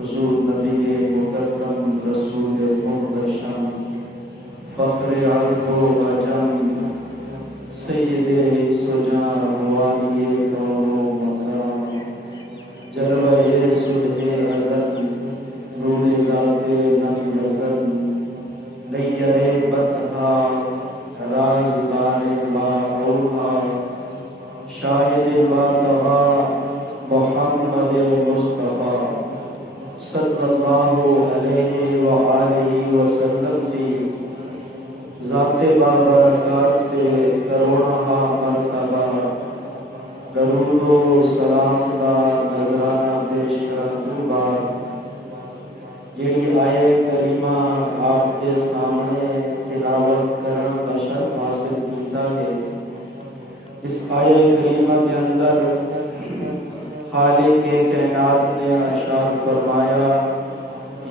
حضور نبی مکرم رسول مبشر فخر عرب و عجم سید سجان والی کون و مکان جلوہ صلح ازل نور ذات نفی ازل نیر بدہا راز بان ما اوہا شاہد باتہا محمد مصطفیٰ صلی اللہ علیہ وآلہ وسلم کی ذات بابرکات کروڑا مرتبہ درود و سلام کا نذرانہ پیش کرتوں بعد جڑی آئے کریمہ آپ کے سامنے تلاوت کرن کا شرف حاصل کیتا ہے، اس آئے کریمہ کے اندر خالق کائنات نے ارشاد فرمایا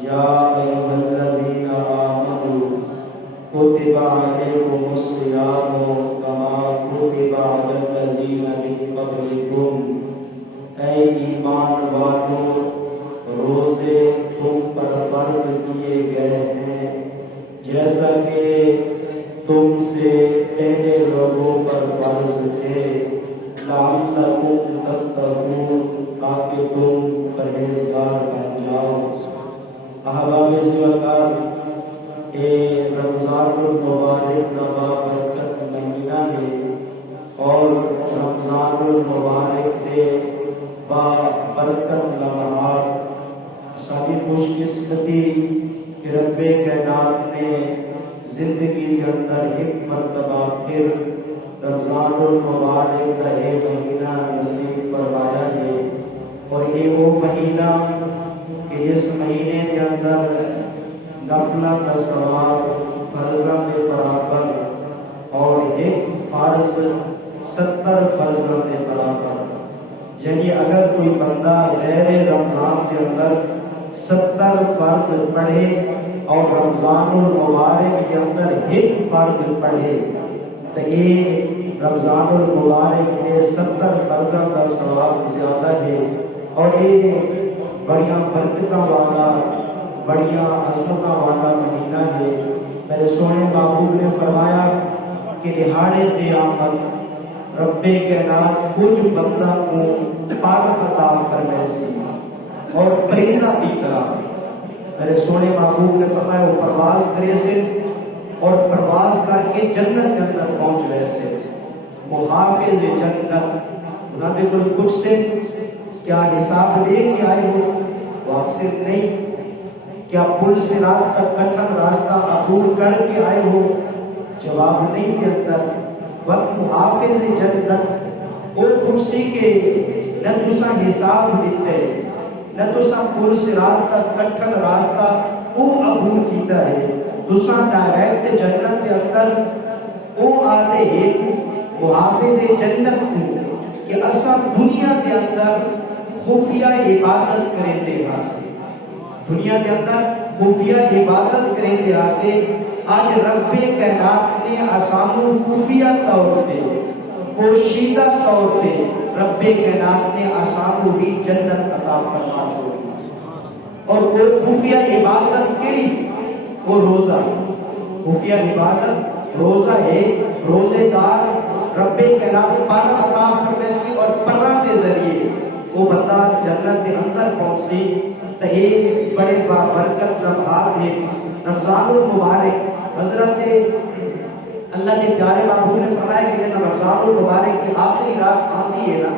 یا ایھا الذین آمنوا کتب علیکم الصیام کما کتب علی الذین من قبلکم، اے ایمان والو روزے تم پر فرض کیے گئے ہیں جیسا کہ تم سے پہلے لوگوں پر فرض تھے، لعلکم تتقون تاکہ تم پرہیزگار بن جاؤ۔ احباب وقار، یہ رمضان المبارک کا بابرکت مہینہ ہے اور رمضان المبارک کے بابرکت لمحات ساری خوش قسمتی کہ رب کائنات نے زندگی کے اندر ایک مرتبہ پھر رمضان المبارک کا ایک مہینہ نصیب فرمایا ہے، اور یہ وہ مہینہ کہ اس مہینے کے اندر نفلہ کا ثواب فرضہ کے برابر اور ایک فرض 70 فرضوں کے برابر، یعنی اگر کوئی بندہ غیر رمضان کے اندر 70 فرض پڑھے اور رمضان المبارک کے اندر ایک فرض پڑھے تو یہ رمضان المبارک کے 70 فرضوں کا ثواب زیادہ ہے، اور یہ بڑیاں برکتوں والا بڑیاں عظمتوں والا مہینہ ہے۔ میرے سونے محبوب نے فرمایا کہ دہاڑے قیامت رب کائنات کچھ بندہ کو پر عطا فرمائے اور پرندہ کی طرح میرے سونے محبوب نے فرمایا وہ پرواز کرے سے اور پرواز کر کے جنت کے اندر پہنچ رہے سے، محافظ جنت نادق الکچھ سے کیا حساب لے کے آئے ہو؟ واقع نہیں۔ کیا پل صراط تک کٹھن راستہ عبور کر کے آئے ہو؟ جواب نہیں کے اندر وقت محافظ جنت اور کرسی کے نہ تسا حساب دیتے نہ تسا پل صراط تک کٹھن راستہ او عبور کیتا ہے، تسا ڈائریکٹ جنت کے اندر او آتے ہیں محافظ جنت کو کہ اسا دنیا کے اندر خفیہ عبادت کریں دے ہاسے، دنیا کے اندر خفیہ عبادت کریں دے ہاسے، آج رب کائنات نے آسانوں خفیہ طور پہ پوشیدہ طور پہ رب کائنات نے آسانوں بھی جنت عطا فرما چھوڑی، اور وہ خفیہ عبادت کیڑی؟ وہ روزہ، خفیہ عبادت روزہ ہے۔ روزے دار رب کائنات پر عطا فرمائے سی اور پرہ کے ذریعے وہ بندہ جنت کے اندر پہنچی، تو یہ بڑے بابرکت لمحات ہیں۔ رمضان المبارک حضرت اللہ کے پیارے محبوب نے فرمایا کہ جب رمضان المبارک کی آخری رات آتی ہے نا،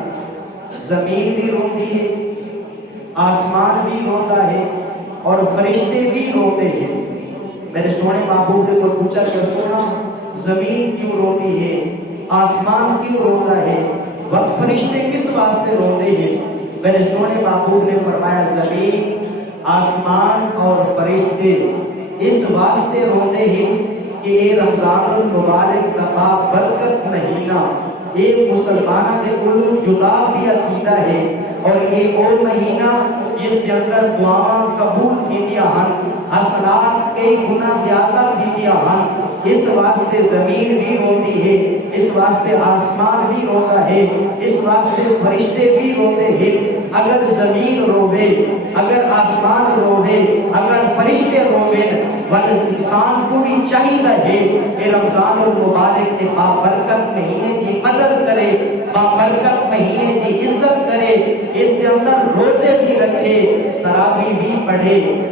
زمین بھی روتی ہے، آسمان بھی روتا ہے اور فرشتے بھی روتے ہیں۔ میرے سونے محبوب نے کوئی پوچھا کہ سونا زمین کیوں روتی ہے، آسمان کیوں روتا ہے، وقت فرشتے کس واسطے روتے ہیں؟ میرے سونے محبوب نے فرمایا زمین، آسمان اور فرشتے اس واسطے روتے ہیں کہ یہ رمضان المبارک کا برکت مہینہ ایک مسلمانہ کے کلو جدا بھی عقیدہ ہے، اور یہ وہ مہینہ جس کے اندر دعاواں قبول کی دیا ہن، حسنات کئی گنا زیادہ کی دیا ہن۔ اس واسطے زمین بھی روتی ہے، اس واسطے آسمان بھی روتا ہے، اس واسطے فرشتے بھی روتے ہیں۔ اگر زمین روے، اگر آسمان ول انسان کو بھی چاہیے ہے کہ رمضان المبارک کے بابرکت مہینے کی قدر کرے، بابرکت مہینے کی عزت کرے، اس کے اندر روزے بھی رکھے، تراویح بھی پڑھے۔